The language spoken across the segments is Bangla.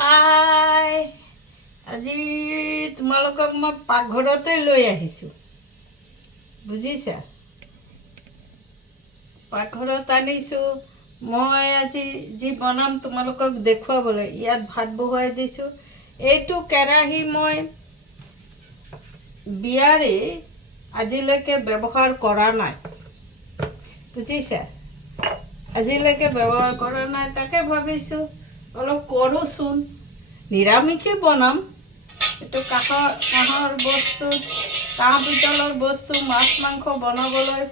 হাই, আজি তোমালোকক মই পাকঘৰতে লৈ আহিছোঁ, বুজিছা। পাকঘৰত আনিছোঁ মই আজি যি বনাম তোমালোকক দেখুৱাবলৈ। ইয়াত ভাত বহুৱাই দিছোঁ। এইটো কেৰাহী মই বিয়াৰে আজিলৈকে ব্যৱহাৰ কৰা নাই, বুজিছা। আজিলৈকে ব্যৱহাৰ কৰা নাই, তাকে ভাবিছোঁ অলপ কৰোঁচোন, নিৰামিষেই বনাম। এইটো কাঁহৰ বস্তু, কাঁহ পিতলৰ বস্তু মাছ মাংস বনাবলৈ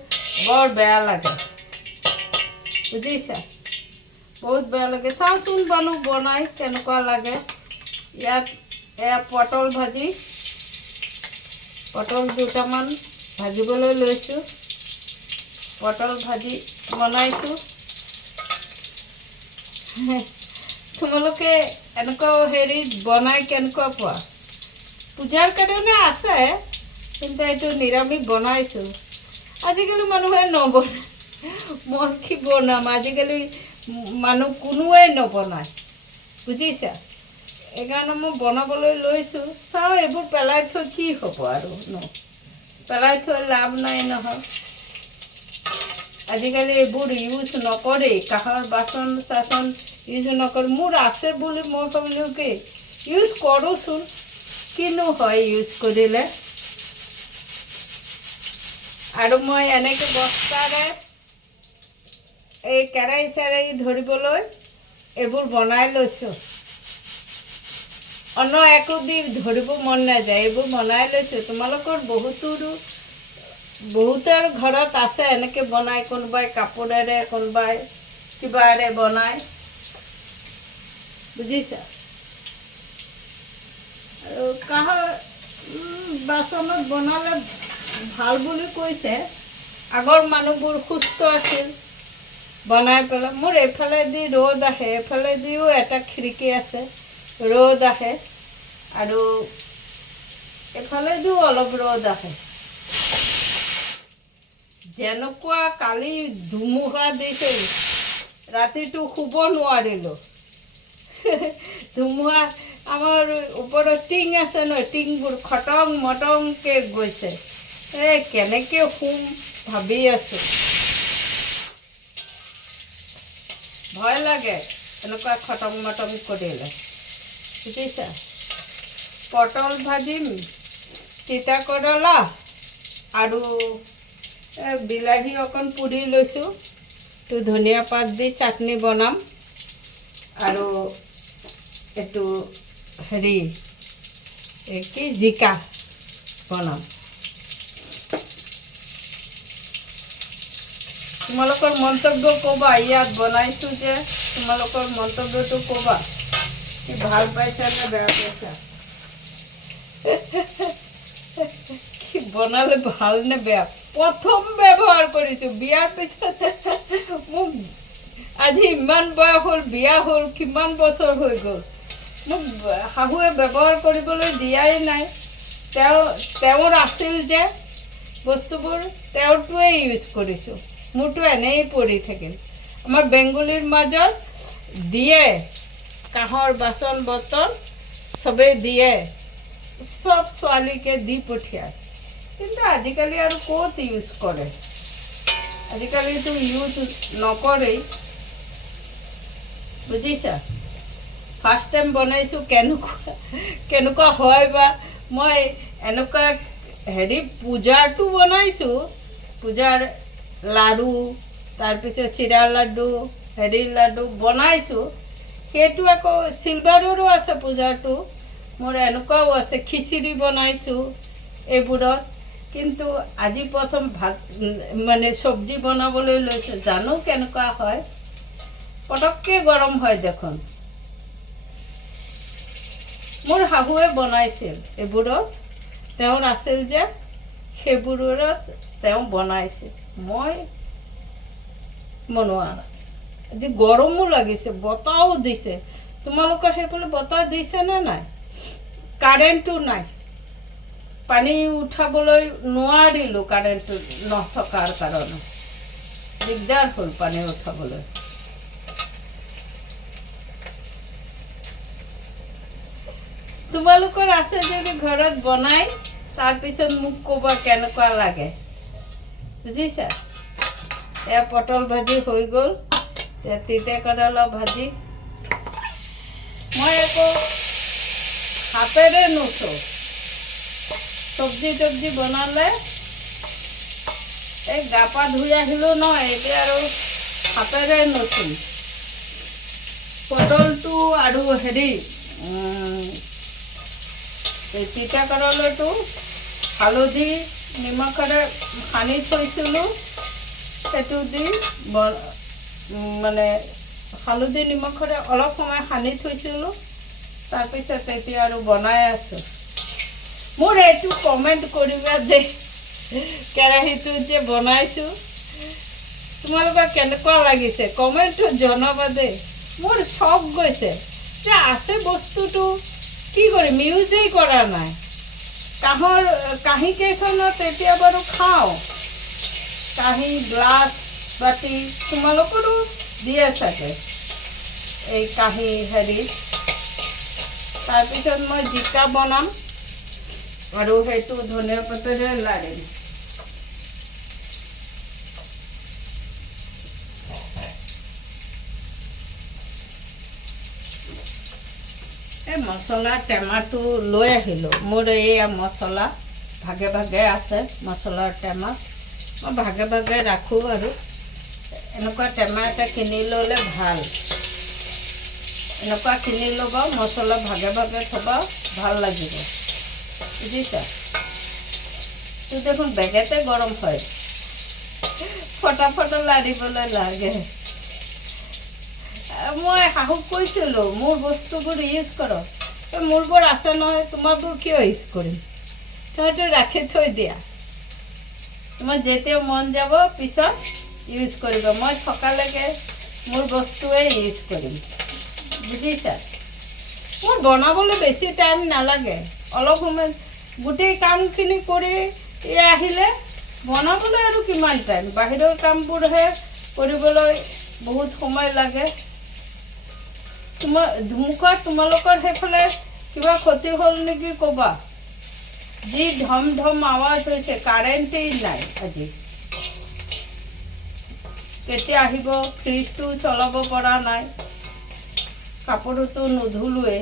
বৰ বেয়া লাগে, বুজিছা। বহুত বেয়া লাগে। চাওঁচোন বনাই কেনেকুৱা লাগে। ইয়াত এয়া পটল ভাজি, পটল দুটামান ভাজিবলৈ লৈছোঁ। পটল ভাজি বনাইছোঁ। তোমালোকে এনেকুৱা বনাই কেনেকুৱা পোৱা? পূজাৰ কাৰণে আছে, কিন্তু এইটো নিৰামিষ বনাইছোঁ। আজিকালি মানুহে নবনায়, মই কি বনাম। আজিকালি মানুহ কোনোৱে নবনায়, বুজিছা। সেইকাৰণে মই বনাবলৈ লৈছোঁ। চাওঁ, এইবোৰ পেলাই থৈ কি হ'ব আৰু পেলাই থৈ লাভ নাই নহয়। আজিকালি এইবোৰ ইউজ নকৰেই, কাঁহৰ বাচন চাচন ইউজ নকৰে। মোৰ আছে বুলি মই ভাবিলোঁ কি ইউজ কৰোঁচোন, কিনো হয় ইউজ কৰিলে। আৰু মই এনেকৈ বস্তাৰে এই কেৰাহী চেৰাহী ধৰিবলৈ এইবোৰ বনাই লৈছোঁ। অন্য একো দি ধৰিব মন নাযায়, এইবোৰ বনাই লৈছোঁ। তোমালোকৰ বহুতৰ ঘৰত আছে এনেকৈ বনাই, কোনোবাই কাপোৰেৰে, কোনোবাই কিবাৰে বনায়, বুজিছা। আৰু কাঁহৰ বাচনত বনালে ভাল বুলি কৈছে। আগৰ মানুহবোৰ সুস্থ আছিল বনাই পেলাই। মোৰ এইফালেদি ৰ'দ আহে, এইফালেদিও এটা খিৰিকী আছে, ৰ'দ আহে, আৰু এইফালেদিও অলপ ৰ'দ আহে। যেনেকুৱা কালি ধুমুহা দিছিল, ৰাতিটো শুব নোৱাৰিলোঁ। ধুমুহা, আমাৰ ওপৰত টিং আছে নহয়, টিংবোৰ খটং মটংকৈ গৈছে। কেনেকৈ শুম ভাবি আছোঁ। ভয় লাগে এনেকুৱা খটং মটং কৰিলে, বুজিছা। পটল ভাজিম, তিতা কেৰেলা আৰু বিলাহী অকণ পুৰি লৈছোঁ। তো ধনিয়া পাত দি চাটনি বনাম। আৰু এইটো জিকা বনাম। তোমালোকৰ মন্তব্য ক'বা, ইয়াত বনাইছোঁ যে তোমালোকৰ মন্তব্যটো ক'বা, কি ভাল পাইছা নে বেয়া পাইছা। কি বনালে ভাল নে বেয়া, প্ৰথম ব্যৱহাৰ কৰিছোঁ বিয়াৰ পিছত। মোক আজি ইমান বয়স হ'ল, বিয়া হ'ল, কিমান বছৰ হৈ গ'ল, মোক শাহুৱে ব্যৱহাৰ কৰিবলৈ দিয়াই নাই। তেওঁৰ আছিল যে বস্তুবোৰ, তেওঁৰটোৱে ইউজ কৰিছোঁ। মোৰতো এনেই পৰি থাকিল। আমাৰ বেংগলীৰ মাজত দিয়ে, কাঁহৰ বাচন বৰ্তন চবেই দিয়ে, চব ছোৱালীকে দি পঠিয়ায়। কিন্তু আজিকালি আৰু ক'ত ইউজ কৰে, আজিকালিতো ইউজ নকৰেই, বুজিছা। ফাৰ্ষ্ট টাইম বনাইছোঁ, কেনেকুৱা হয় বা। মই এনেকুৱা পূজাৰটো বনাইছোঁ, পূজাৰ লাড়ু, তাৰপিছত চিৰা লাড্ডু, লাড্ডু বনাইছোঁ। সেইটো আকৌ চিলভাৰৰো আছে পূজাৰটো। মোৰ এনেকুৱাও আছে, খিচিৰি বনাইছোঁ এইবোৰত। কিন্তু আজি প্ৰথম ভাত চব্জি বনাবলৈ লৈছোঁ, জানো কেনেকুৱা হয়। পটককৈ গৰম হয় দেখোন। মোৰ শাহুৱে বনাইছিল এইবোৰত, তেওঁৰ আছিল যে সেইবোৰত তেওঁ বনাইছিল, মই বনোৱা নাই। আজি গৰমো লাগিছে, বতাহও দিছে। তোমালোকৰ সেইফালে বতাহ দিছেনে নাই? কাৰেণ্টটো নাই, পানী উঠাবলৈ নোৱাৰিলোঁ কাৰেণ্টটো নথকাৰ কাৰণে। দিগদাৰ হ'ল পানী উঠাবলৈ। তোমালোকৰ আছে যদি ঘৰত বনাই তাৰপিছত মোক ক'বা কেনেকুৱা লাগে বুজিছা। এয়া পটল ভাজি হৈ গ'ল, এতিয়া তিতা কেৰেলা ভাজি। মই আকৌ হাতেৰে নুচোঁ, চব্জি তব্জি বনালে এই গা পা ধুই আহিলোঁ নহয়, এতিয়া আৰু হাতেৰে নুচোঁ। পটলটো আৰু হেৰি এই তিতা কেৰেলাটো হালধি নিমখেৰে সানি থৈছিলোঁ, সেইটো দি মানে হালধি নিমখেৰে অলপ সময় সানি থৈছিলোঁ, তাৰপিছত এতিয়া আৰু বনাই আছোঁ। মোৰ এইটো কমেণ্ট কৰিবা দেই, কেৰাহীটো যে বনাইছোঁ তোমালোকৰ কেনেকুৱা লাগিছে কমেণ্টটো জনাবা দেই। মোৰ চখ গৈছে যে আছে বস্তুটো কি কৰিম, ইউজেই কৰা নাই। কাঁহী কেইখনত এতিয়া বাৰু খাওঁ, কাঁহী গ্লাছ বাতি তোমালোকৰো দিয়ে চাগে এই কাঁহী হেৰি। তাৰপিছত মই জিকা বনাম আৰু সেইটো ধনিয়া পাতেৰে লাৰিম। এই মছলা টেমাটো লৈ আহিলোঁ, মোৰ এইয়া মছলা ভাগে ভাগে আছে, মছলাৰ টেমা মই ভাগে ভাগে ৰাখোঁ। আৰু এনেকুৱা টেমা এটা কিনি ল'লে ভাল, এনেকুৱা কিনি ল'বা, মছলা ভাগে ভাগে থ'বা, ভাল লাগিব বুজিছা। তো দেখোন বেগেতে গৰম হয়, ফটাফট লাৰিবলৈ লাগে। মই শাহুক কৈছিলোঁ মোৰ বস্তুবোৰ ইউজ কৰক, মোৰবোৰ আছে নহয়, তোমাৰবোৰ কিয় ইউজ কৰিম, তহঁতে ৰাখি থৈ দিয়া, তোমাৰ যেতিয়া মন যাব পিছত ইউজ কৰিব, মই থকালৈকে মোৰ বস্তুৱে ইউজ কৰিম বুজিছা। মোৰ বনাবলৈ বেছি টাইম নালাগে, অলপ সময় গোটেই কামখিনি কৰি আহিলে বনাবলৈ আৰু কিমান টাইম, বাহিৰৰ কামবোৰহে কৰিবলৈ বহুত সময় লাগে। তোমালোকৰ সেইফালে কিবা ক্ষতি হ'ল নেকি ক'বা, যি ধম ধম আৱাজ হৈছে, কাৰেণ্টেই নাই আজি, কেতিয়া আহিব, ফ্ৰিজটো চলাব পৰা নাই, কাপোৰটো নুধুলোৱে।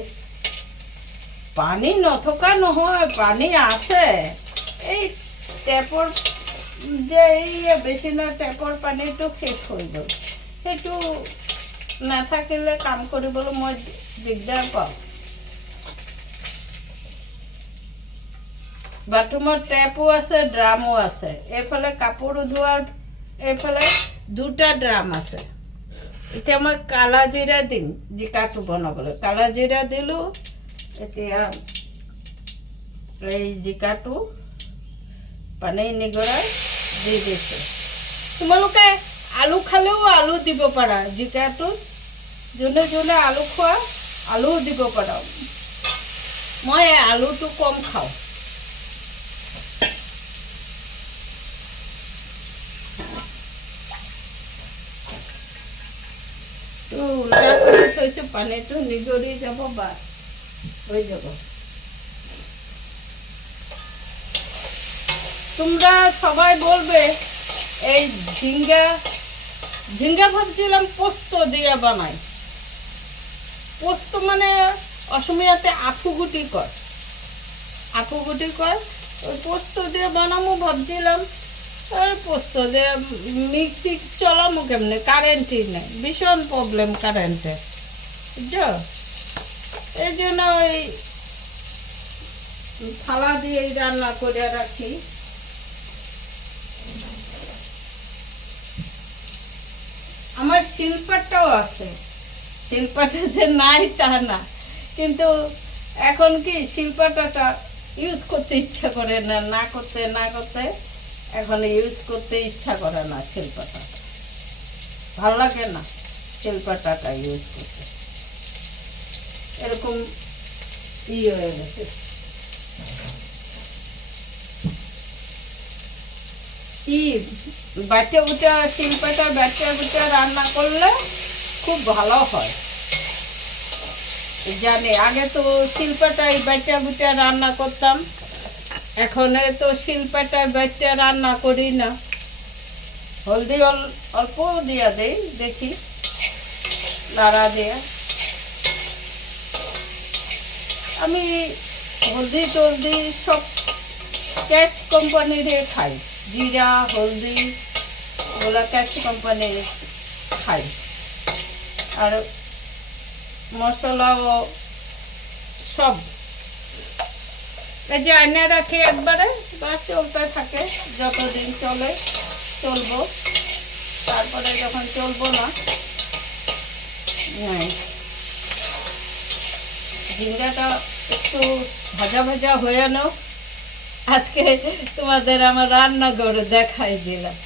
পানী নথকা নহয়, পানী আছে, এই টেপৰ যে এই বেচিনৰ টেপৰ পানীটো শেষ হৈ গ'ল, সেইটো নাথাকিলে কাম কৰিবলৈ মই দিগদাৰ পাওঁ। বাথৰুমত টেপো আছে, ড্ৰামো আছে, এইফালে কাপোৰ ধোৱাৰ এইফালে দুটা ড্ৰাম আছে। এতিয়া মই কালা জিৰা দিম জিকাটো বনাবলৈ, কালা জিৰা দিলোঁ, এতিয়া এই জিকাটো পানী নিগৰাই দি দিছোঁ। তোমালোকে আলু খালেও আলু দিব পাৰা, জিকাটোত যোনে যোনে আলু খোৱা আলুও দিব পাৰা, মই আলুটো কম খাওঁ। উল্টা করে থৈছো, পানিটো নিগড়ি যাব, বা হয়ে যাব। তোমরা সবাই বলবে এই ঝিঙ্গা ভাবছিলাম পোস্ত দিয়ে বানাই, পোস্ত মানে অসমীয়াতে আফুগুটি কয়, আফুগুটি কয়, ওই পোস্ত দিয়ে বানাবো ভাবছিলাম, পোস্ত দিয়ে মিক্সি চলামো কেমনে, কারেন্টই নেই, ভীষণ প্রবলেম কারেন্টের বুঝছো, এই জন্য ওই থালা দিয়ে রান্না করে রাখি। আমার শিলপাটাও আছে, শিলপাটা যে নাই তা না, কিন্তু এখন কি শিলপাটাটা ইউজ করতে ইচ্ছা করে না, না করতে এখন ইউজ করতে ইচ্ছা করে না, শিলপাটা ভালো লাগে না শিলপাটাটা ইউজ করতে, এরকম হয়ে গেছে। বাচ্চা বুচা শিলপাটা বাচ্চা বুচা রান্না করলে খুব ভালো হয়। জানি আগে তো শিল্পাটাই বাইটা বুটা রান্না করতাম, এখন তো শিল্পাটাই বাইটা রান্না করি না। হলদি অল্প দিয়া দেই, দেখি নাড়া দিয়া। আমি হলদি টলদি সব ক্যাচ কোম্পানির খাই, জিরা হলদি ওগুলা ক্যাচ কোম্পানির খাই। আর মশলাও সব এই যে আয়না রাখি একবারে, বা চলতে থাকে, যতদিন চলবো, তারপরে যখন চলবো না নাই। ঝিঙ্গাটা একটু ভাজা ভাজা হয়ে নাও। আজকে তোমাদের আমার রান্নাঘরে দেখাই দিলাম,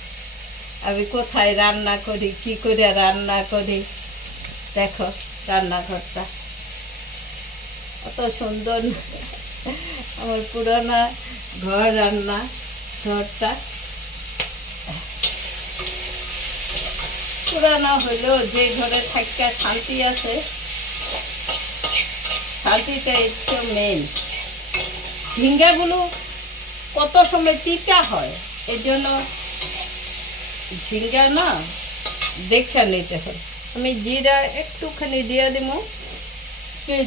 আমি কোথায় রান্না করি, কি করে রান্না করি। দেখো রান্নাঘরটা কত সুন্দর, আমার পুরোনো ঘর, রান্না ঘরটা পুরানো হইলেও যে ঘরে থাকা শান্তি আছে, শান্তিটা একটু মেন। ঝিঙ্গাগুলো কত সময় তিতা হয়, এই জন্য ঝিঙ্গা না দেখে নিতে হয়। আমি জিরা একটুখানি দিয়ে দিব,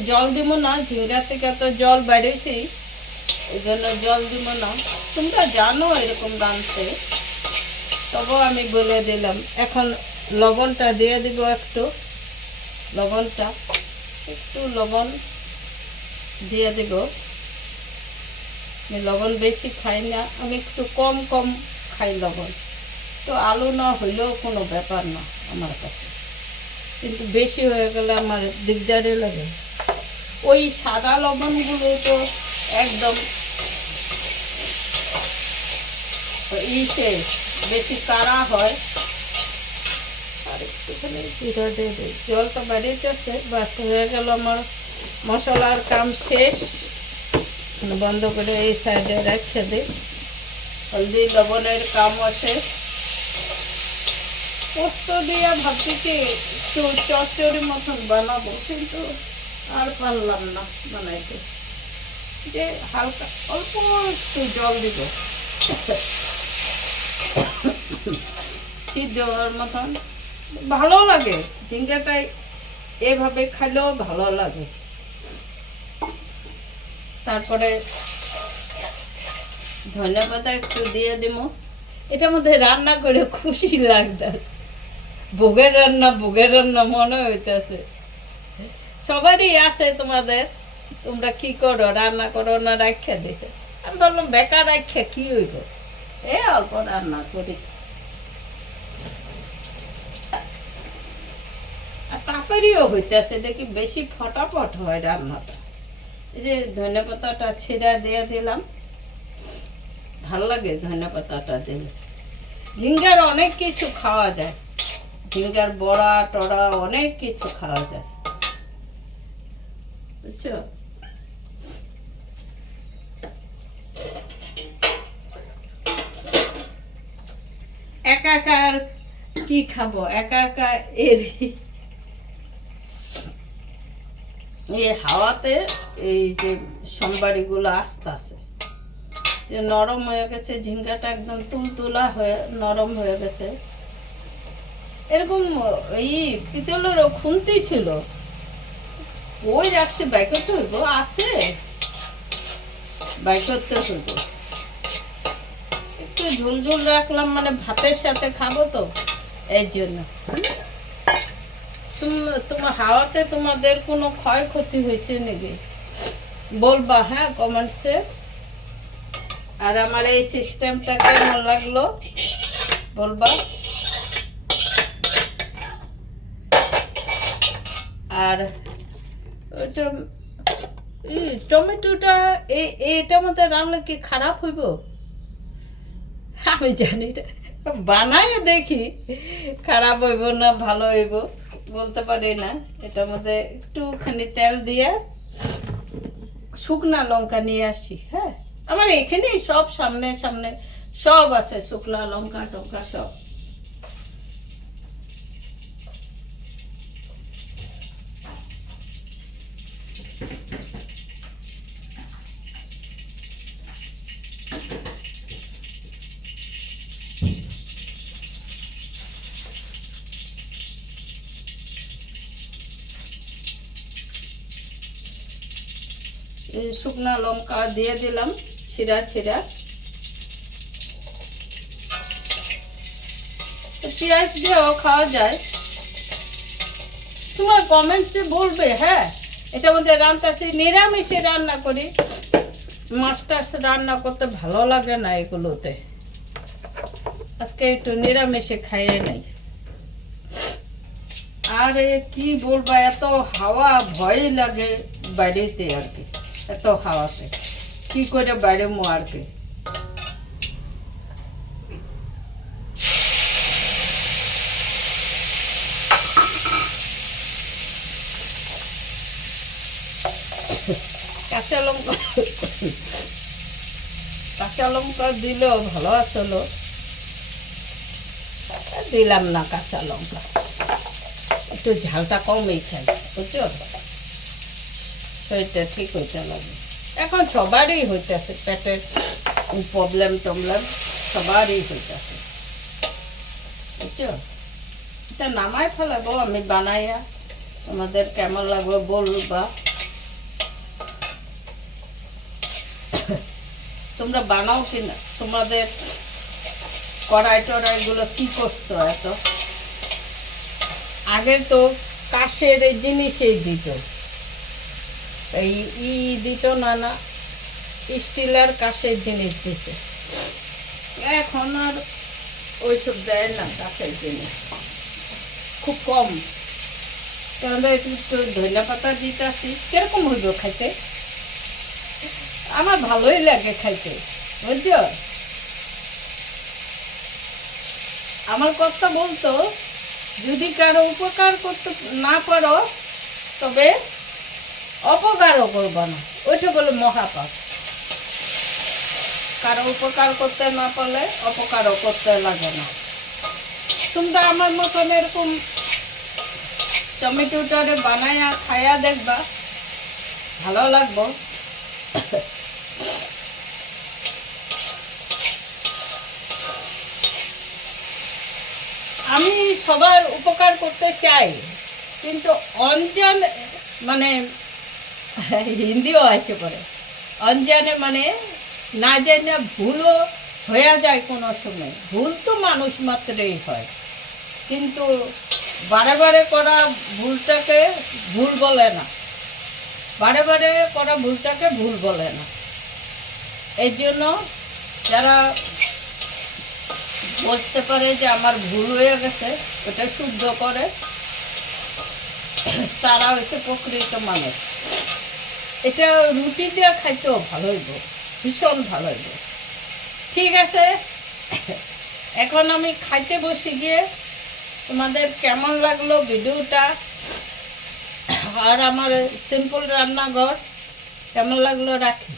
জল দিব না, ঝিঙ্গা থেকে তো জল বেরোইছি, এই জন্য জল দিব না। তোমরা জানো এরকম রাঁধতে, তবু আমি বলে দিলাম। এখন লবণটা দিয়ে দিব, একটু লবণ দিয়ে দিব। আমি লবণ বেশি খাই না, আমি একটু কম খাই লবণ। তো আলু না হইলেও কোনো ব্যাপার না আমার কাছে, কিন্তু বেশি হয়ে গেলে আমার দিকদারে লাগে। ওই সাদা লবণগুলো তো একদম বেশি কাড়া হয়। আর একটুখানি জিরা দিয়ে দিই, জলটা বেরিয়েছে, বাস হয়ে গেল আমার মশলার কাম শেষ। বন্ধ করে এই সাইডে রেখে দিই। হলদি লবণের কামও শেষ। পোস্ত দিয়ে ভাবছি কি একটু চচ্চড়ি মতন বানাবো, কিন্তু আর পারলাম না বানাইতে। যে হালকা অল্প একটু জল দিব, সিদ্ধ হওয়ার মতন। ভালো লাগে ঝিঙ্গাটাই, এভাবে খাইলেও ভালো লাগে। তারপরে ধনিয়া পাতা একটু দিয়ে দিব। এটার মধ্যে রান্না করে খুশি লাগতেছে, ভোগের রান্না মনে হইতেছে। সবারই আছে তোমাদের, তোমরা কি করো, রান্না করো না রাখা দিছে। আমি বললাম বেকার রাখা কি হইব, অল্প রান্না করি। আর তাড়াতাড়িও হইতেছে, দেখি বেশি ফটাফট হয় রান্নাটা। এই যে ধনিয়া পাতাটা ছিঁড়া দিয়ে দিলাম, ভাল লাগে ধনিয়া পাতাটা দিলে। ঝিঙ্গার অনেক কিছু খাওয়া যায়, ঝিঙ্গার বড়া টড়া অনেক কিছু খাওয়া যায়, বুঝছো। একা একা আর কি খাবো, একা একা এই হাওয়াতে এই যে সোমবারিগুলো আস্তে আস্তে যে নরম হয়ে গেছে, ঝিঙ্গাটা একদম তুলতুলা হয়ে নরম হয়ে গেছে। এরকম এই পিতলেরও খুন্তি ছিল, ওই রাখছে, বাই করতে হইব, আছে বাই করতে হইব। একটু ঝোল রাখলাম, মানে ভাতের সাথে খাবো তো, এই জন্য। তোমার হাওয়াতে তোমাদের কোনো ক্ষয়ক্ষতি হয়েছে নাকি বলবা, হ্যাঁ, কমেন্টসে। আর আমার এই সিস্টেমটা কেমন লাগলো বলবা। আর ওইটা টমেটোটা এটার মধ্যে রান্না কি খারাপ হইব আমি জানি না, বানাই দেখি খারাপ হইব না ভালো হইব বলতে পারি না। এটার মধ্যে একটুখানি তেল দিয়ে শুকনা লঙ্কা নিয়ে আসি। হ্যাঁ, আমার এখানেই সব সামনে সব আছে, শুকনা লঙ্কা টঙ্কা সব। এই শুকনা লঙ্কা দিয়ে দিলাম ছিঁড়া ছিঁড়া। পেঁয়াজ দিয়েও খাওয়া যায়। তোমার কমেন্টসে বলবে, হ্যাঁ এটার মধ্যে রান্নাছি, নিরামিষে রান্না করি, মাছ টাছ রান্না করতে ভালো লাগে না এগুলোতে। আজকে একটু নিরামিষে খাইয়ে নেই। আরে কি বলবা, এত হাওয়া, ভয় লাগে বাড়িতে আর কি, এত হাওয়াতে কি করে বেড়েমো আর কি। কাঁচা লঙ্কা দিলেও ভালো আসলো, দিলাম না কাঁচা লঙ্কা, একটু ঝালটা কমই খাই, বুঝছো, শরীরটা ঠিক হইতে লাগে। এখন সবারই হইতেছে, পেটের প্রবলেম টবলেম সবারই হইতেছে, বুঝছো। এটা নামাই ফেলাবো আমি বানাইয়া, তোমাদের কেমন লাগবে বলবা। তোমরা বানাও কিনা, তোমাদের কড়াই টড়াইগুলো কি করছো এত? আগে তো কাঠের এই জিনিসেই দিত, এই দিত না, না স্টিলের কাঠের জিনিস দিত। এখন আর ওইসব দেয় না, কাঠের জিনিস খুব কম। তাহলে একটু ধনিয়া পাতা দিতে আসি, কিরকম হইব খাইতে? আমার ভালোই লাগে খাইতে, বুঝছো। আমার কথা বলতো, যদি কারো উপকার করতে না পারো তবে অপকারও করবো না, ওইটা বলে মহাপাপ। কারো উপকার করতে না পারলে অপকারও করতে লাগে না। তোমরা আমার মতন এরকম টমেটোটারে বানাইয়া খাইয়া দেখবা, ভালো লাগবো। আমি সবার উপকার করতে চাই, কিন্তু অনজানে, মানে হিন্দিও আসে পড়ে, অনজানে মানে না জানে ভুলও হয়ে যায় কোনো সময়। ভুল তো মানুষ মাত্রই হয়, কিন্তু বারে বারে করা ভুলটাকে ভুল বলে না, বারে বারে করা ভুলটাকে ভুল বলে না। এই জন্য যারা বুঝতে পারে যে আমার ভুল হয়ে গেছে, ওটা শুদ্ধ করে, তারা হচ্ছে প্রকৃত মানুষ। এটা রুটি দিয়ে খাইতেও ভালো হইব, ভীষণ ভালো হইব। ঠিক আছে, এখন আমি খাইতে বসে গিয়ে তোমাদের কেমন লাগলো ভিডিওটা আর আমার সিম্পল রান্নাঘর কেমন লাগলো রাখি।